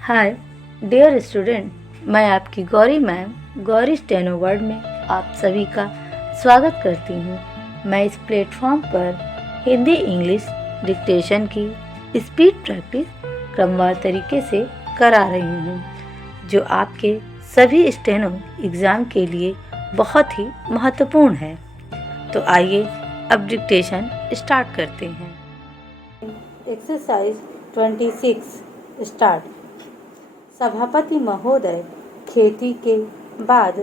Hi dear student, मैं आपकी Gauri ma'am Gauri steno word में आप सभी का स्वागत करती हूँ। मैं इस प्लेटफॉर्म पर हिंदी इंग्लिश डिक्टेशन की स्पीड प्रैक्टिस क्रमवार तरीके से करा रही हूँ, जो आपके सभी स्टेनो एग्ज़ाम के लिए बहुत ही महत्वपूर्ण है। तो आइए अब डिक्टेशन स्टार्ट करते हैं। Exercise 26 start. सभापति महोदय, खेती के बाद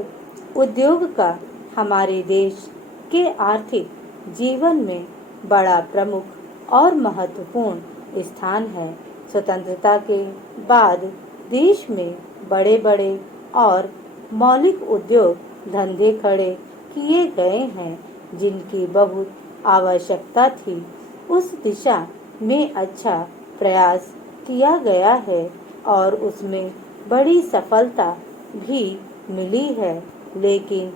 उद्योग का हमारे देश के आर्थिक जीवन में बड़ा प्रमुख और महत्वपूर्ण स्थान है। स्वतंत्रता के बाद देश में बड़े बड़े और मौलिक उद्योग धंधे खड़े किए गए हैं, जिनकी बहुत आवश्यकता थी। उस दिशा में अच्छा प्रयास किया गया है और उसमें बड़ी सफलता भी मिली है। लेकिन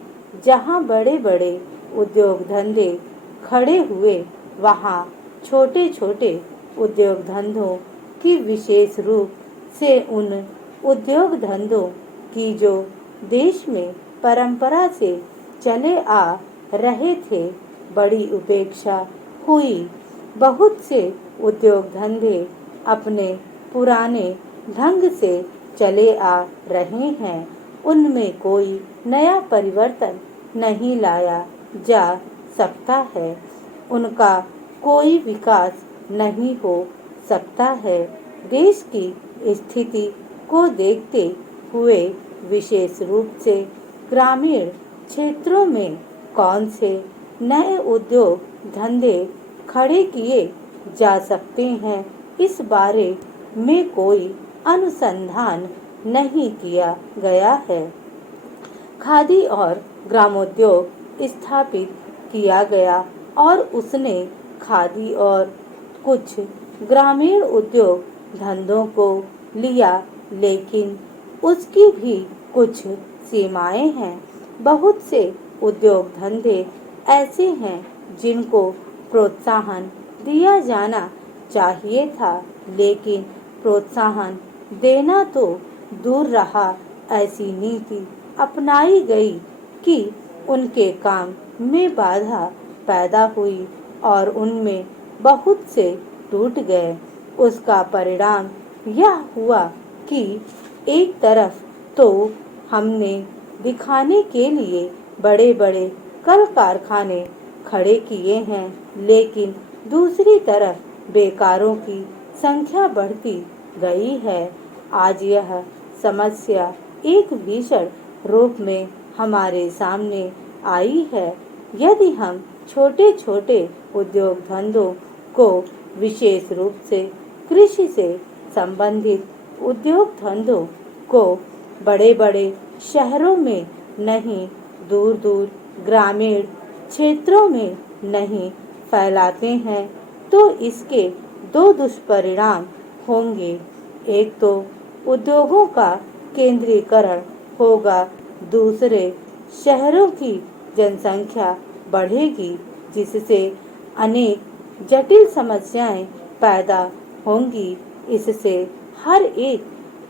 जहां बड़े बड़े उद्योग धंधे खड़े हुए, वहां छोटे छोटे उद्योग धंधों की विशेष रूप से उन उद्योग धंधों की जो देश में परंपरा से चले आ रहे थे, बड़ी उपेक्षा हुई। बहुत से उद्योग धंधे अपने पुराने ढंग से चले आ रहे हैं, उनमें कोई नया परिवर्तन नहीं लाया जा सकता है, उनका कोई विकास नहीं हो सकता है। देश की स्थिति को देखते हुए विशेष रूप से ग्रामीण क्षेत्रों में कौन से नए उद्योग धंधे खड़े किए जा सकते हैं, इस बारे में कोई अनुसंधान नहीं किया गया है। खादी और ग्रामोद्योग स्थापित किया गया और उसने खादी और कुछ ग्रामीण उद्योग धंधों को लिया, लेकिन उसकी भी कुछ सीमाएं हैं। बहुत से उद्योग धंधे ऐसे हैं जिनको प्रोत्साहन दिया जाना चाहिए था, लेकिन प्रोत्साहन देना तो दूर रहा, ऐसी नीति अपनाई गई कि उनके काम में बाधा पैदा हुई और उनमें बहुत से टूट गए। उसका परिणाम यह हुआ कि एक तरफ तो हमने दिखाने के लिए बड़े बड़े कल कारखाने खड़े किए हैं, लेकिन दूसरी तरफ बेकारों की संख्या बढ़ती गई है। आज यह समस्या एक भीषण रूप में हमारे सामने आई है। यदि हम छोटे छोटे उद्योग धंधों को, विशेष रूप से कृषि से संबंधित उद्योग धंधों को बड़े बड़े शहरों में नहीं, दूर दूर ग्रामीण क्षेत्रों में नहीं फैलाते हैं, तो इसके दो दुष्परिणाम होंगे। एक तो उद्योगों का केंद्रीकरण होगा, दूसरे शहरों की जनसंख्या बढ़ेगी, जिससे अनेक जटिल समस्याएं पैदा होंगी। इससे हर एक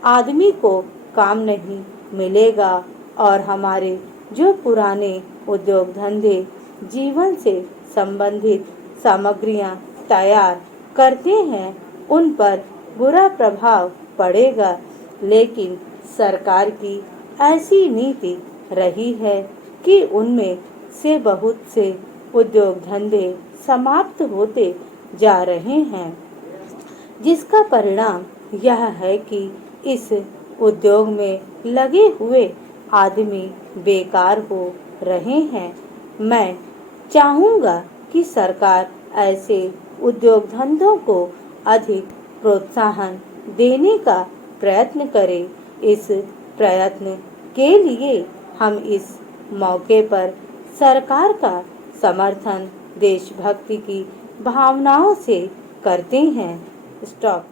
आदमी को काम नहीं मिलेगा और हमारे जो पुराने उद्योग धंधे जीवन से संबंधित सामग्रियां तैयार करते हैं, उन पर बुरा प्रभाव पड़ेगा। लेकिन सरकार की ऐसी नीति रही है कि उनमें से बहुत से उद्योग धंधे समाप्त होते जा रहे हैं, जिसका परिणाम यह है कि इस उद्योग में लगे हुए आदमी बेकार हो रहे हैं। मैं चाहूँगा कि सरकार ऐसे उद्योग धंधों को अधिक प्रोत्साहन देने का प्रयत्न करे। इस प्रयत्न के लिए हम इस मौके पर सरकार का समर्थन देशभक्ति की भावनाओं से करते हैं। स्टॉप।